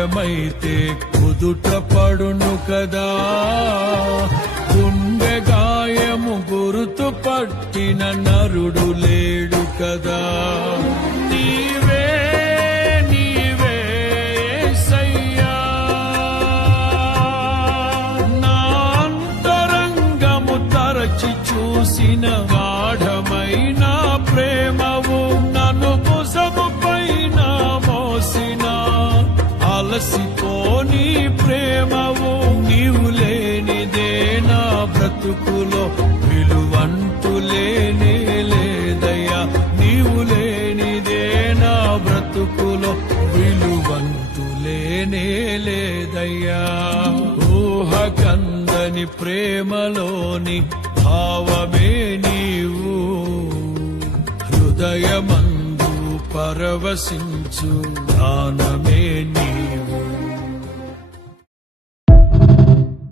గాయమైతే కుదుట పడును కదా, గుండె గాయము గురుతు పట్టిన నరుడు లేడు కదా. నీవే నీవే యేసయ్యా, నా అంతరంగము తరచి చూసిన గాఢమైన ప్రేమవు, నన్ను భుజము పైన మోసిన అలసిపోని ప్రేమవు. నీవు లేనిదే నా బ్రతుకులో విలువంటూ లేనే లేదయ్యా, నీవు లేనిదే నా బ్రతుకులో విలువంటూ లేనే లేదయ్యా. ఊహకందని ప్రేమలోని భావమే నీవు, హృదయమందు పరవశించు గానమే నీవు.